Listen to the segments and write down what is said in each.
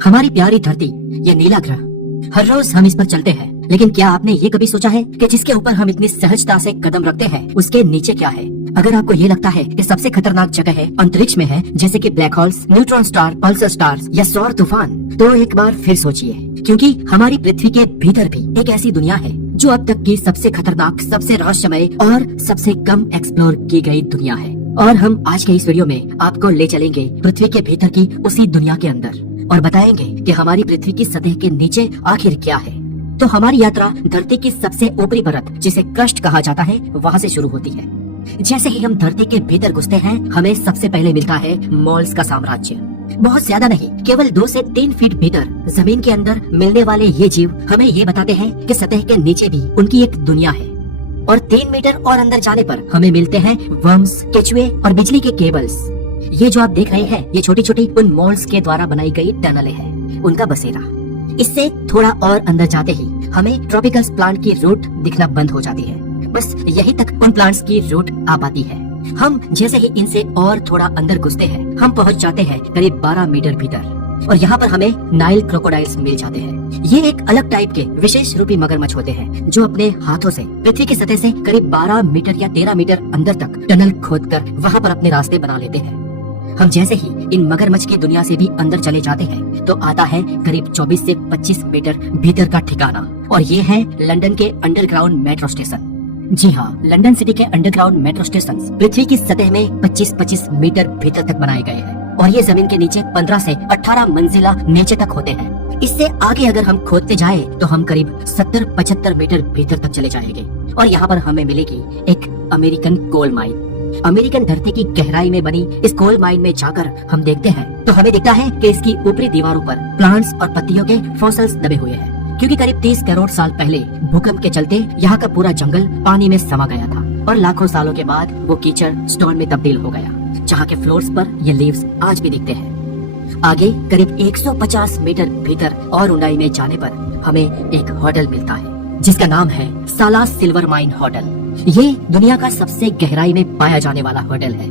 हमारी प्यारी धरती, ये नीला ग्रह, हर रोज हम इस पर चलते हैं, लेकिन क्या आपने ये कभी सोचा है कि जिसके ऊपर हम इतनी सहजता से कदम रखते हैं उसके नीचे क्या है? अगर आपको ये लगता है कि सबसे खतरनाक जगह है अंतरिक्ष में है, जैसे कि black holes, neutron star, Pulsar stars या सौर तूफान, तो एक बार फिर सोचिए, क्योंकि हमारी पृथ्वी के भीतर भी एक ऐसी दुनिया है जो अब तक की सबसे खतरनाक, सबसे रहस्यमय और सबसे कम एक्सप्लोर की गई दुनिया है। और हम आज के इस वीडियो में आपको ले चलेंगे पृथ्वी के भीतर की उसी दुनिया के अंदर और बताएंगे कि हमारी पृथ्वी की सतह के नीचे आखिर क्या है। तो हमारी यात्रा धरती की सबसे ऊपरी परत, जिसे क्रस्ट कहा जाता है, वहाँ से शुरू होती है। जैसे ही हम धरती के भीतर घुसते हैं, हमें सबसे पहले मिलता है मोल्स का साम्राज्य। बहुत ज्यादा नहीं, केवल 2 से 3 फीट भीतर जमीन के अंदर मिलने वाले ये जीव हमें ये बताते हैं कि सतह के नीचे भी उनकी एक दुनिया है। और 3 मीटर और अंदर जाने पर हमें मिलते हैं वर्म्स, केचुए और बिजली के केबल्स। ये जो आप देख रहे हैं, ये छोटी छोटी उन मोल्स के द्वारा बनाई गई टनलें हैं, उनका बसेरा। इससे थोड़ा और अंदर जाते ही हमें ट्रॉपिकल प्लांट की रूट दिखना बंद हो जाती है। बस यही तक उन प्लांट्स की रूट आ पाती है। हम जैसे ही इनसे और थोड़ा अंदर घुसते हैं, हम पहुंच जाते हैं करीब 12 मीटर भीतर, और यहाँ पर हमें नाइल क्रोकोडाइल्स मिल जाते हैं। ये एक अलग टाइप के विशेष रूपी मगरमच्छ होते हैं जो अपने हाथों से पृथ्वी की सतह से करीब 12 मीटर या 13 मीटर अंदर तक टनल खोदकर वहाँ पर अपने रास्ते बना लेते हैं। हम जैसे ही इन मगरमच्छ की दुनिया से भी अंदर चले जाते हैं, तो आता है करीब 24 से 25 मीटर भीतर का ठिकाना, और ये है लंदन के अंडरग्राउंड मेट्रो स्टेशन। जी हाँ, लंदन सिटी के अंडरग्राउंड मेट्रो स्टेशन पृथ्वी की सतह में 25-25 मीटर भीतर तक बनाए गए हैं, और ये जमीन के नीचे 15 से 18 मंजिला नीचे तक होते हैं। इससे आगे अगर हम खोदते जाए तो हम करीब 70-75 मीटर भीतर तक चले जाएंगे, और यहाँ पर हमें मिलेगी एक अमेरिकन कोल माइन। अमेरिकन धरती की गहराई में बनी इस कोल माइन में जाकर हम देखते हैं तो हमें दिखता है कि इसकी ऊपरी दीवारों पर प्लांट्स और पत्तियों के फॉसिल्स दबे हुए हैं, क्योंकि करीब 30 करोड़ साल पहले भूकंप के चलते यहाँ का पूरा जंगल पानी में समा गया था, और लाखों सालों के बाद वो कीचड़ स्टोन में तब्दील हो गया, जहाँ के फ्लोर्स पर ये लीव्स आज भी दिखते हैं। आगे करीब 150 मीटर भीतर और ऊंचाई में जाने पर हमें एक होटल मिलता है, जिसका नाम है सालास सिल्वर माइन होटल। ये दुनिया का सबसे गहराई में पाया जाने वाला होटल है।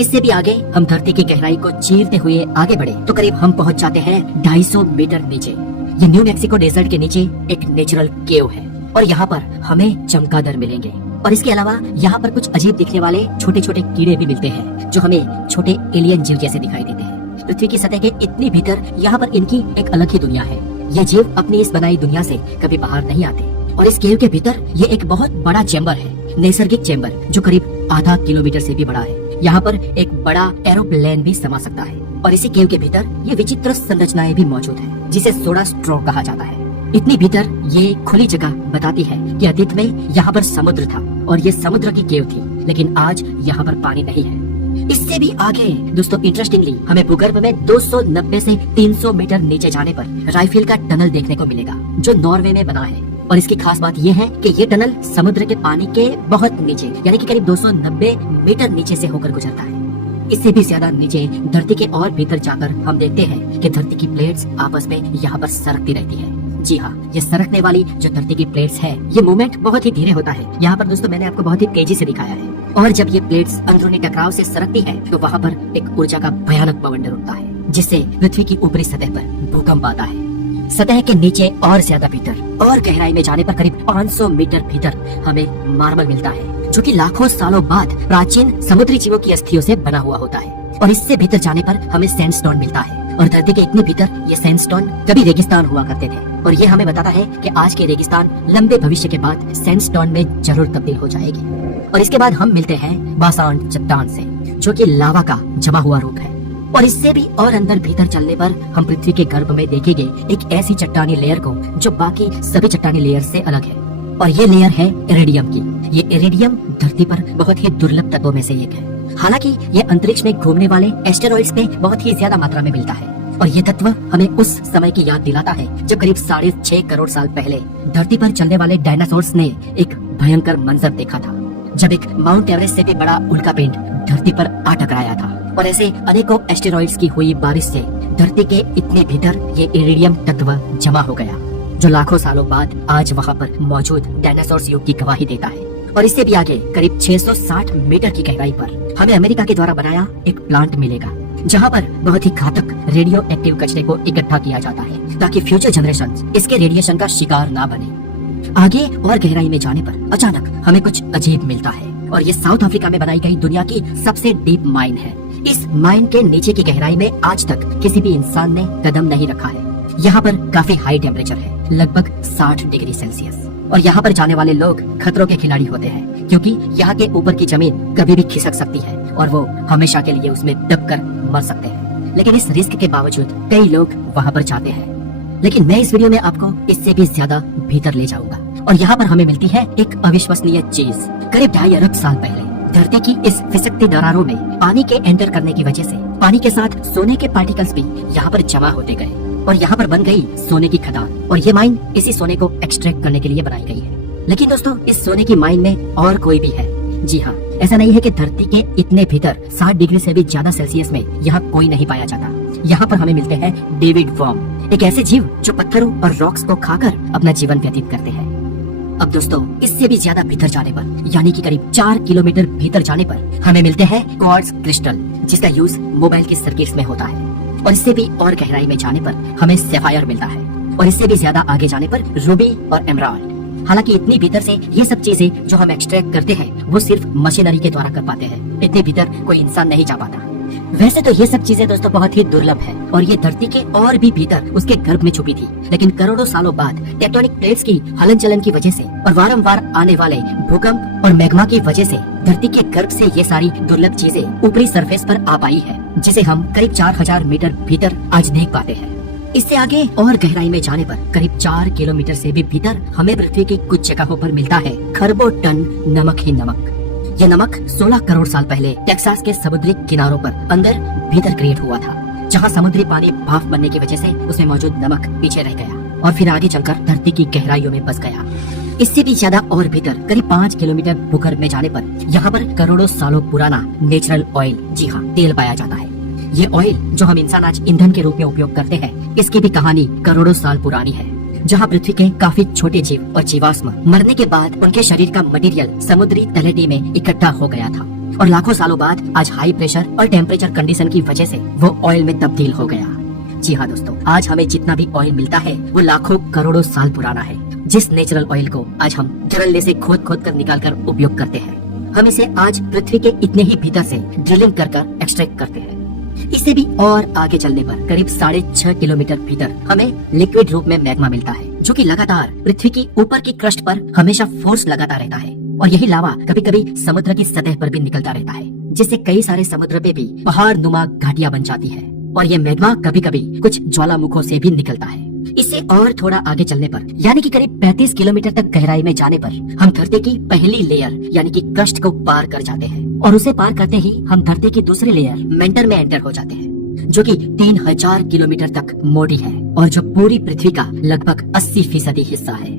इससे भी आगे हम धरती की गहराई को चीरते हुए आगे बढ़े तो करीब हम पहुंच जाते हैं 250 मीटर नीचे। ये न्यू मैक्सिको डेजर्ट के नीचे एक नेचुरल केव है, और यहाँ पर हमें चमगादड़ मिलेंगे, और इसके अलावा यहाँ पर कुछ अजीब दिखने वाले छोटे छोटे कीड़े भी मिलते हैं जो हमें छोटे एलियन जीव जैसे दिखाई देते हैं। पृथ्वी की सतह के इतनी भीतर यहाँ पर इनकी एक अलग ही दुनिया है। ये जीव अपनी इस बनाई दुनिया से कभी बाहर नहीं आते, और इस केव के भीतर ये एक बहुत बड़ा चैम्बर है, नैसर्गिक चैम्बर, जो करीब आधा किलोमीटर से भी बड़ा है। यहाँ पर एक बड़ा एरोप्लेन भी समा सकता है, और इसी केव के भीतर ये विचित्र संरचनाएं भी मौजूद है, जिसे सोडा स्ट्रो कहा जाता है। इतनी भीतर ये खुली जगह बताती है कि अतीत में यहाँ पर समुद्र था, और ये समुद्र की केव थी, लेकिन आज यहाँ पर पानी नहीं है। इससे भी आगे दोस्तों, इंटरेस्टिंगली हमें भूगर्भ में 290 से 300 मीटर नीचे जाने पर राइफिल का टनल देखने को मिलेगा, जो नॉर्वे में बना है। और इसकी खास बात यह है कि ये टनल समुद्र के पानी के बहुत नीचे, यानी कि करीब 290 मीटर नीचे से होकर गुजरता है। इससे भी ज्यादा नीचे धरती के और भीतर जाकर हम देखते हैं कि धरती की प्लेट्स आपस में यहाँ पर सरकती रहती है। जी हाँ, ये सरकने वाली जो धरती की प्लेट्स है, ये मूवमेंट बहुत ही धीरे होता है। यहाँ पर दोस्तों मैंने आपको बहुत ही तेजी से दिखाया है, और जब ये प्लेट्स अंदरूनी टकराव से सरकती है तो वहाँ पर एक ऊर्जा का भयानक बवंडर उठता है, जिससे पृथ्वी की ऊपरी सतह पर भूकंप आता है। सतह के नीचे और ज्यादा भीतर और गहराई में जाने पर करीब 500 मीटर भीतर हमें मार्बल मिलता है, जो कि लाखों सालों बाद प्राचीन समुद्री जीवों की अस्थियों से बना हुआ होता है। और इससे भीतर जाने पर हमें सैंडस्टोन मिलता है, और धरती के इतने भीतर ये सैंडस्टोन कभी रेगिस्तान हुआ करते थे, और ये हमें बताता है कि आज के रेगिस्तान लंबे भविष्य के बाद सैंडस्टोन में जरूर तब्दील हो जाएगी। और इसके बाद हम मिलते हैं बासाल्ट चट्टान से, जो कि लावा का जमा हुआ रूप है। और इससे भी और अंदर भीतर चलने पर हम पृथ्वी के गर्भ में देखेंगे एक ऐसी चट्टानी लेयर को जो बाकी सभी चट्टानी लेयर से अलग है, और ये लेयर है इरिडियम की। ये इरिडियम धरती पर बहुत ही दुर्लभ तत्वों में से एक है। हालांकि ये अंतरिक्ष में घूमने वाले एस्टेरॉइड्स में बहुत ही ज्यादा मात्रा में मिलता है, और ये तत्व हमें उस समय की याद दिलाता है जब करीब 6.5 करोड़ साल पहले धरती पर चलने वाले डायनासोर्स ने एक भयंकर मंजर देखा था, जब एक माउंट एवरेस्ट से भी बड़ा उल्कापिंड धरती पर आ टकराया था। और ऐसे अनेकों एस्टेरॉइड्स की हुई बारिश से धरती के इतने भीतर ये इरिडियम तत्व जमा हो गया, जो लाखों सालों बाद आज वहाँ पर मौजूद डायनासोर्स युग की गवाही देता है। और इससे भी आगे करीब 660 मीटर की गहराई पर हमें अमेरिका के द्वारा बनाया एक प्लांट मिलेगा, जहाँ पर बहुत ही घातक रेडियो एक्टिव कचरे को इकट्ठा किया जाता है ताकि फ्यूचर जनरेशन इसके रेडिएशन का शिकार ना बने। आगे और गहराई में जाने पर अचानक हमें कुछ अजीब मिलता है और ये साउथ अफ्रीका में बनाई गई दुनिया की सबसे डीप माइन है। इस माइन के नीचे की गहराई में आज तक किसी भी इंसान ने कदम नहीं रखा है। यहाँ पर काफी हाई टेम्परेचर है, लगभग 60 डिग्री सेल्सियस, और यहाँ पर जाने वाले लोग खतरों के खिलाड़ी होते हैं क्योंकि यहाँ के ऊपर की जमीन कभी भी खिसक सकती है और वो हमेशा के लिए उसमें दबकर मर सकते हैं। लेकिन इस रिस्क के बावजूद कई लोग वहाँ पर जाते हैं। लेकिन मैं इस वीडियो में आपको इससे भी ज्यादा भीतर ले जाऊंगा और यहाँ पर हमें मिलती है एक अविश्वसनीय चीज। करीब 2.5 अरब साल पहले धरती की इस फिसकती दरारों में पानी के एंटर करने की वजह से पानी के साथ सोने के पार्टिकल्स भी यहाँ पर जमा होते गए और यहाँ पर बन गई सोने की खदान, और ये माइन इसी सोने को एक्सट्रैक्ट करने के लिए बनाई गई है। लेकिन दोस्तों, इस सोने की माइन में और कोई भी है। जी हाँ, ऐसा नहीं है कि धरती के इतने भीतर 60 डिग्री से भी ज्यादा सेल्सियस में यहाँ कोई नहीं पाया जाता। यहाँ पर हमें मिलते हैं डेविड वर्म, एक ऐसे जीव जो पत्थरों और रॉक्स को खाकर अपना जीवन व्यतीत करते हैं। अब दोस्तों, इससे भी ज्यादा भीतर जाने पर, यानी कि करीब 4 किलोमीटर भीतर जाने पर हमें मिलते हैं क्वार्ट्ज क्रिस्टल, जिसका यूज मोबाइल की सर्किट्स में होता है। और इससे भी और गहराई में जाने पर हमें सैफायर मिलता है, और इससे भी ज्यादा आगे जाने पर रूबी और एमराल्ड। हालांकि इतनी भीतर से ये सब चीजें जो हम एक्सट्रैक्ट करते हैं वो सिर्फ मशीनरी के द्वारा कर पाते हैं। इतने भीतर कोई इंसान नहीं जा पाता। वैसे तो ये सब चीजें दोस्तों बहुत ही दुर्लभ है और ये धरती के और भी भीतर उसके गर्भ में छुपी थी। लेकिन करोड़ों सालों बाद टेक्टोनिक प्लेट्स की हलन चलन की वजह से और वारंवार आने वाले भूकंप और मैग्मा की वजह से धरती के गर्भ से ये सारी दुर्लभ चीजें ऊपरी सरफेस पर आ पाई है, जिसे हम करीब 4000 मीटर भीतर आज देख पाते हैं। इससे आगे और गहराई में जाने पर करीब 4 किलोमीटर से भी भीतर हमें पृथ्वी की कुछ जगहों पर मिलता है खरबों टन नमक ही नमक। यह नमक 16 करोड़ साल पहले टेक्सास के समुद्री किनारों पर अंदर भीतर क्रिएट हुआ था, जहां समुद्री पानी भाप बनने की वजह से उसमें मौजूद नमक पीछे रह गया और फिर आगे चलकर धरती की गहराइयों में बस गया। इससे भी ज्यादा और भीतर करीब 5 किलोमीटर भूगर्भ में जाने पर यहाँ पर करोड़ों सालों पुराना नेचुरल ऑयल, जी हाँ, तेल पाया जाता है। ये ऑयल जो हम इंसान आज ईंधन के रूप में उपयोग करते हैं, इसकी भी कहानी करोड़ों साल पुरानी है, जहाँ पृथ्वी के काफी छोटे जीव और जीवाश्म मरने के बाद उनके शरीर का मटेरियल समुद्री तलहटी में इकट्ठा हो गया था और लाखों सालों बाद आज हाई प्रेशर और टेम्परेचर कंडीशन की वजह से वो ऑयल में तब्दील हो गया। जी हाँ दोस्तों, आज हमें जितना भी ऑयल मिलता है वो लाखों करोड़ों साल पुराना है। जिस नेचुरल ऑयल को आज हम जरल्ले से खोद खोद कर निकाल कर उपयोग करते हैं, हम इसे आज पृथ्वी के इतने ही भीतर से ड्रिलिंग कर कर एक्सट्रैक्ट करते हैं। इससे भी और आगे चलने पर करीब 6.5 किलोमीटर भीतर हमें लिक्विड रूप में मैग्मा मिलता है, जो कि लगातार पृथ्वी की ऊपर की क्रस्ट पर हमेशा फोर्स लगाता रहता है और यही लावा कभी कभी समुद्र की सतह पर भी निकलता रहता है, जिससे कई सारे समुद्र पे भी पहाड़ नुमा घाटियां बन जाती है और ये मैग्मा कभी कभी कुछ ज्वालामुखों से भी निकलता है। इससे और थोड़ा आगे चलने पर, यानी कि करीब 35 किलोमीटर तक गहराई में जाने पर हम धरती की पहली लेयर यानी कि क्रस्ट को पार कर जाते हैं और उसे पार करते ही हम धरती की दूसरी लेयर मेंटल में एंटर हो जाते हैं, जो कि 3000 किलोमीटर तक मोटी है और जो पूरी पृथ्वी का लगभग 80% हिस्सा है।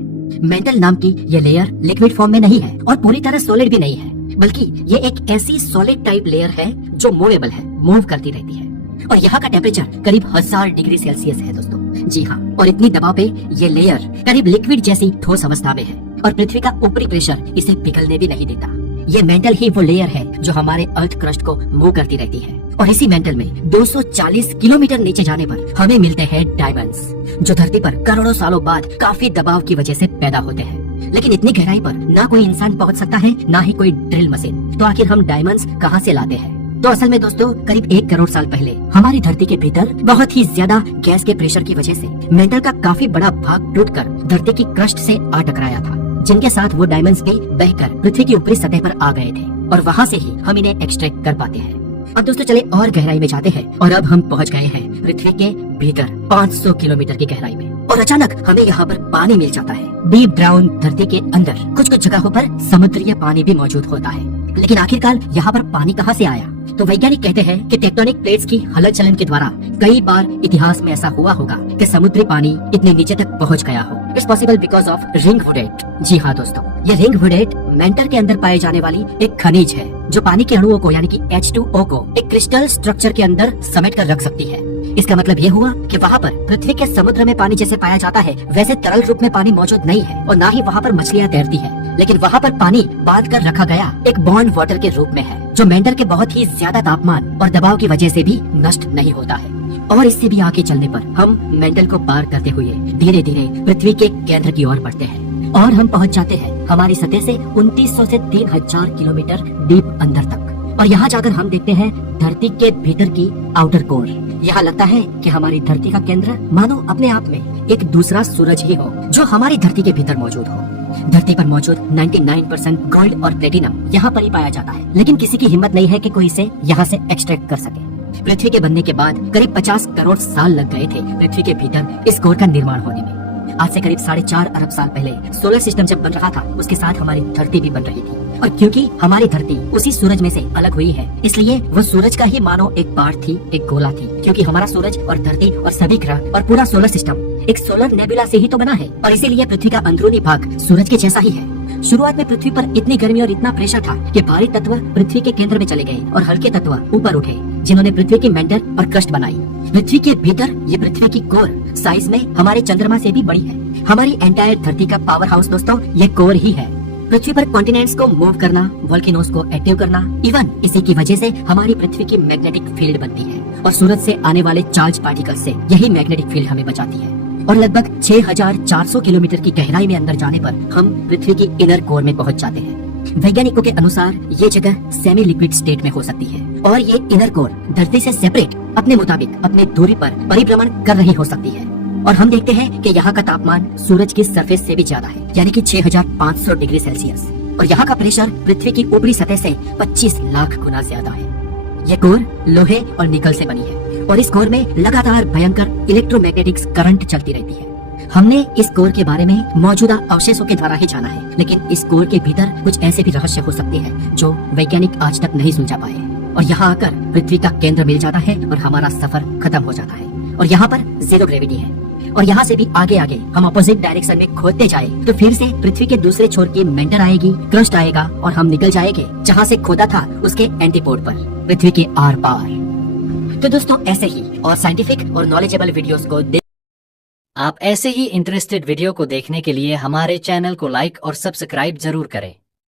मेंटल नाम की ये लेयर लिक्विड फॉर्म में नहीं है और पूरी तरह सॉलिड भी नहीं है, बल्कि ये एक ऐसी सॉलिड टाइप लेयर है जो मूवेबल है, मूव करती रहती है और यहाँ का टेम्परेचर करीब 1000 डिग्री सेल्सियस है दोस्तों। जी हाँ, और इतनी दबाव पे ये लेयर करीब लिक्विड जैसी ठोस अवस्था में है और पृथ्वी का ऊपरी प्रेशर इसे पिघलने भी नहीं देता। ये मेंटल ही वो लेयर है जो हमारे अर्थ क्रस्ट को मूव करती रहती है और इसी मेंटल में 240 किलोमीटर नीचे जाने पर हमें मिलते हैं डायमंड्स, जो धरती पर करोड़ों सालों बाद काफी दबाव की वजह से पैदा होते हैं। लेकिन इतनी गहराई पर ना कोई इंसान पहुंच सकता है, ना ही कोई ड्रिल मशीन। तो आखिर हम डायमंड्स कहां से लाते हैं? तो असल में दोस्तों, करीब 1 करोड़ साल पहले हमारी धरती के भीतर बहुत ही ज्यादा गैस के प्रेशर की वजह से मेंटल का काफी बड़ा भाग टूटकर धरती की क्रस्ट से आ टकराया था, जिनके साथ वो डायमंड्स भी बहकर पृथ्वी की ऊपरी सतह पर आ गए थे और वहाँ से ही हम इन्हें एक्सट्रैक्ट कर पाते हैं। अब दोस्तों चले और गहराई में जाते हैं और अब हम पहुँच गए हैं पृथ्वी के भीतर 500 किलोमीटर की गहराई में और अचानक हमें यहाँ पर पानी मिल जाता है। डीप डाउन धरती के अंदर कुछ कुछ जगहों पर समुद्रीय पानी भी मौजूद होता है, लेकिन आखिरकार यहाँ पर पानी कहाँ से आया? तो वैज्ञानिक कहते हैं कि टेक्टोनिक प्लेट्स की हलचल चलन के द्वारा कई बार इतिहास में ऐसा हुआ होगा कि समुद्री पानी इतने नीचे तक पहुंच गया हो। It's possible because of ring वुडेट। जी हाँ दोस्तों, ये रिंग वुडेट मेंटल के अंदर पाए जाने वाली एक खनिज है जो पानी के अणुओं को यानी कि H2O को एक क्रिस्टल स्ट्रक्चर के अंदर समेट कर रख सकती है। इसका मतलब ये हुआ कि वहाँ पर पृथ्वी के समुद्र में पानी जैसे पाया जाता है वैसे तरल रूप में पानी मौजूद नहीं है और ना ही वहाँ पर मछलियाँ तैरती है, लेकिन वहाँ पर पानी बांध कर रखा गया एक बॉन्ड वाटर के रूप में है जो मेंटल के बहुत ही ज्यादा तापमान और दबाव की वजह से भी नष्ट नहीं होता है। और इससे भी आगे चलने पर हम मेंटल को पार करते हुए धीरे धीरे पृथ्वी के केंद्र की ओर बढ़ते हैं और हम पहुंच जाते हैं हमारी सतह से 2900 से 3000 किलोमीटर डीप अंदर तक। और यहाँ जाकर हम देखते हैं धरती के भीतर की आउटर कोर। यहाँ लगता है कि हमारी धरती का केंद्र मानो अपने आप में एक दूसरा सूरज ही हो जो हमारी धरती के भीतर मौजूद हो। धरती पर मौजूद 99% गोल्ड और प्लेटिनम यहाँ पर ही पाया जाता है, लेकिन किसी की हिम्मत नहीं है कि कोई इसे यहाँ से एक्सट्रैक्ट कर सके। पृथ्वी के बनने के बाद करीब 50 करोड़ साल लग गए थे पृथ्वी के भीतर इस कोर का निर्माण होने में। आज से करीब 4.5 अरब साल पहले सोलर सिस्टम जब बन रहा था, उसके साथ हमारी धरती भी बन रही थी। और क्योंकि हमारी धरती उसी सूरज में से अलग हुई है, इसलिए वो सूरज का ही मानो एक पार्ट थी, एक गोला थी। क्योंकि हमारा सूरज और धरती और सभी ग्रह और पूरा सोलर सिस्टम एक सोलर नेबुला से ही तो बना है, और इसीलिए पृथ्वी का अंदरूनी भाग सूरज के जैसा ही है। शुरुआत में पृथ्वी पर इतनी गर्मी और इतना प्रेशर था कि भारी तत्व पृथ्वी के केंद्र में चले गए और हल्के तत्व ऊपर उठे, जिन्होंने पृथ्वी की मेंटल और क्रस्ट बनाई। पृथ्वी के भीतर ये पृथ्वी की कोर साइज में हमारे चंद्रमा से भी बड़ी है। हमारी एंटायर धरती का पावर हाउस दोस्तों ये कोर ही है। पृथ्वी पर कॉन्टिनेंट्स को मूव करना, वोल्केनोज को एक्टिव करना, इवन इसी की वजह से हमारी पृथ्वी की मैग्नेटिक फील्ड बनती है और सूरज से आने वाले चार्ज पार्टिकल से यही मैग्नेटिक फील्ड हमें बचाती है। और लगभग 6400 किलोमीटर की गहराई में अंदर जाने पर हम पृथ्वी की इनर कोर में पहुंच जाते हैं। वैज्ञानिकों के अनुसार ये जगह सेमी लिक्विड स्टेट में हो सकती है और ये इनर कोर धरती से सेपरेट अपने मुताबिक अपने दूरी पर परिभ्रमण कर रही हो सकती है। और हम देखते हैं कि यहाँ का तापमान सूरज की सरफेस से भी ज्यादा है, यानी कि 6500 डिग्री सेल्सियस। और यहाँ का प्रेशर पृथ्वी की ऊपरी सतह से 25 लाख गुना ज्यादा है। ये कोर लोहे और निकल से बनी है और इस कोर में लगातार भयंकर इलेक्ट्रोमैग्नेटिक्स करंट चलती रहती है। हमने इस कोर के बारे में मौजूदा अवशेषों के द्वारा ही जाना है, लेकिन इस कोर के भीतर कुछ ऐसे भी रहस्य हो सकते हैं जो वैज्ञानिक आज तक नहीं सुलझा पाए। और यहाँ आकर पृथ्वी का केंद्र मिल जाता है और हमारा सफर खत्म हो जाता है। और यहाँ पर जीरो ग्रेविटी है और यहाँ से भी आगे आगे हम अपोजिट डायरेक्शन में खोदते जाए तो फिर से पृथ्वी के दूसरे छोर की मेंटल आएगी, क्रस्ट आएगा और हम निकल जाएंगे जहाँ से खोदा था उसके एंटीपोड पर, पृथ्वी के आर पार। तो दोस्तों ऐसे ही और साइंटिफिक और नॉलेजेबल वीडियोस को आप ऐसे ही इंटरेस्टेड वीडियो को देखने के लिए हमारे चैनल को लाइक और सब्सक्राइब जरूर करें।